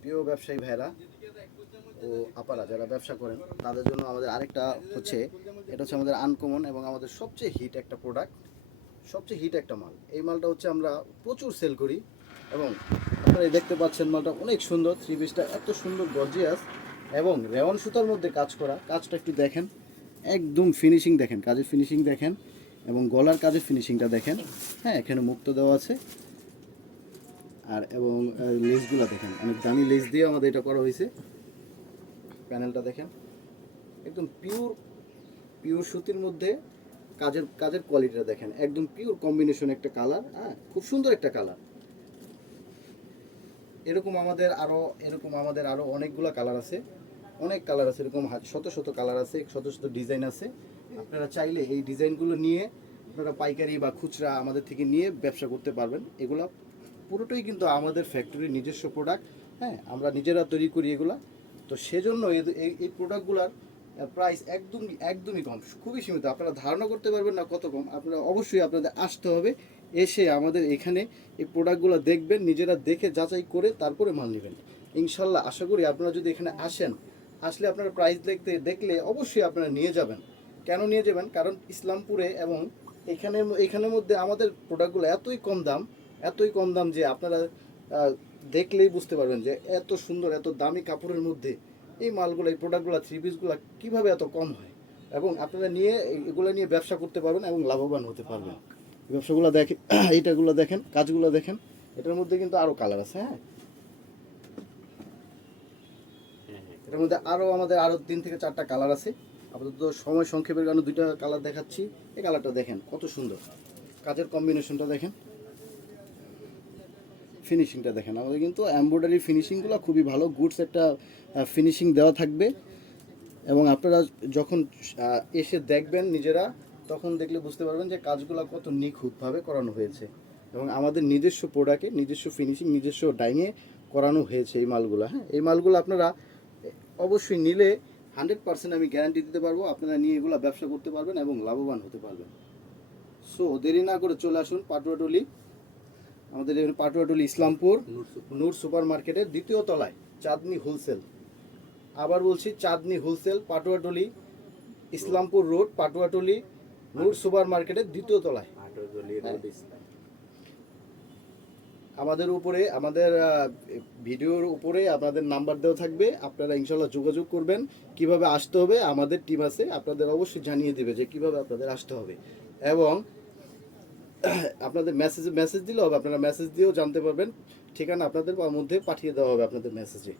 প্রিয় ব্যবসায়ী ভাইরা ও আপারা যারা ব্যবসা করেন তাদের জন্য আমাদের আরেকটা হচ্ছে, এটা হচ্ছে আমাদের আনকমন এবং আমাদের সবচেয়ে হিট একটা প্রোডাক্ট, সবচেয়ে হিট একটা মাল। এই মালটা হচ্ছে আমরা প্রচুর সেল করি এবং আপনারা এই দেখতে পাচ্ছেন মালটা অনেক সুন্দর। থ্রি পিসটা এত সুন্দর গর্জিয়াস এবং রেওয়ান সুতার মধ্যে কাজ করা। কাজটা একটু দেখেন, একদম ফিনিশিং দেখেন, কাজের ফিনিশিং দেখেন এবং গলার কাজের ফিনিশিংটা দেখেন। হ্যাঁ, এখানে মুক্ত দেওয়া আছে আর এবং লেসগুলো দেখেন, অনেক দামি লেস দিয়ে আমাদের এটা করা হয়েছে। প্যানেলটা দেখেন, একদম পিওর পিওর সুতির মধ্যে কাজের কাজের কোয়ালিটিটা দেখেন, একদম পিওর কম্বিনেশন একটা কালার। হ্যাঁ, খুব সুন্দর একটা কালার। এরকম আমাদের আরও অনেকগুলো কালার আছে, অনেক কালার আছে, এরকম শত শত কালার আছে, শত শত ডিজাইন আছে। আপনারা চাইলে এই ডিজাইনগুলো নিয়ে আপনারা পাইকারি বা খুচরা আমাদের থেকে নিয়ে ব্যবসা করতে পারবেন। এগুলো পুরোটাই কিন্তু আমাদের ফ্যাক্টরির নিজস্ব প্রোডাক্ট। হ্যাঁ, আমরা নিজেরা তৈরি করি এগুলা। তো সেজন্য এই প্রোডাক্টগুলোর প্রাইস একদমই কম, খুবই সীমিত। আপনারা ধারণা করতে পারবেন না কত কম। আপনারা অবশ্যই আপনাদের আসতে হবে, এসে আমাদের এখানে এই প্রোডাক্টগুলো দেখবেন, নিজেরা দেখে যাচাই করে তারপরে মাল নেবেন। ইনশাল্লাহ আশা করি আপনারা যদি এখানে আসেন, আসলে আপনারা প্রাইস দেখলে অবশ্যই আপনারা নিয়ে যাবেন। কেন নিয়ে যাবেন? কারণ ইসলামপুরে এবং এখানের মধ্যে আমাদের প্রোডাক্টগুলো এতই কম দাম যে আপনারা দেখলেই বুঝতে পারবেন যে এত সুন্দর এত দামি কাপড়ের মধ্যে এই মালগুলো, এই প্রোডাক্টগুলো, থ্রি পিসগুলো কীভাবে এত কম হয়। এবং আপনারা নিয়ে এগুলো নিয়ে ব্যবসা করতে পারবেন এবং লাভবান হতে পারবেন। ব্যবসাগুলো দেখেন, এইটাগুলো দেখেন, কাজগুলো দেখেন। এটার মধ্যে কিন্তু আরও কালার আছে। হ্যাঁ, এটার মধ্যে আমাদের আরও 3 থেকে 4টা কালার আছে। আপাতত সময় সংক্ষেপের কারণে 2টা কালার দেখাচ্ছি। এই কালারটা দেখেন কত সুন্দর, কাজের কম্বিনেশনটা দেখেন, ফিনিশিংটা দেখেন। আমাদের কিন্তু এমব্রয়ডারি ফিনিশিংগুলো খুবই ভালো, গুডস একটা ফিনিশিং দেওয়া থাকবে। এবং আপনারা যখন এসে দেখবেন নিজেরা, তখন দেখলে বুঝতে পারবেন যে কাজগুলো কত নিখুঁতভাবে করানো হয়েছে এবং আমাদের নিজস্ব প্রোডাক্টে নিজস্ব ফিনিশিং, নিজস্ব ডাইংয়ে করানো হয়েছে এই মালগুলো। হ্যাঁ, এই মালগুলো আপনারা অবশ্যই নিলে 100% আমি গ্যারান্টি দিতে পারবো, আপনারা নিয়ে এগুলো ব্যবসা করতে পারবেন এবং লাভবান হতে পারবেন। সো দেরি না করে চলে আসুন পাটুয়াটুলি, আমাদের এখানে পাটুয়াটুলি ইসলামপুর নূর সুপার মার্কেটের 2য় তলায়, চাঁদনি হোলসেল। আবার বলছি, চাঁদনি হোলসেল, পাটুয়াটুলি ইসলামপুর রোড, পাটুয়াটুলি নূর সুপার মার্কেটের 2য় তলায়। আমাদের উপরে, আমাদের ভিডিওর উপরে আপনাদের নাম্বার দেওয়া থাকবে, আপনারা ইনশাল্লাহ যোগাযোগ করবেন। কিভাবে আসতে হবে আমাদের টিম আছে, আপনাদের অবশ্যই জানিয়ে দেবে যে কিভাবে আপনাদের আসতে হবে। এবং আপনাদের মেসেজ দিলে হবে, আপনারা মেসেজ দিয়েও জানতে পারবেন। ঠিকানা আপনাদের মধ্যে পাঠিয়ে দেওয়া হবে আপনাদের মেসেজে।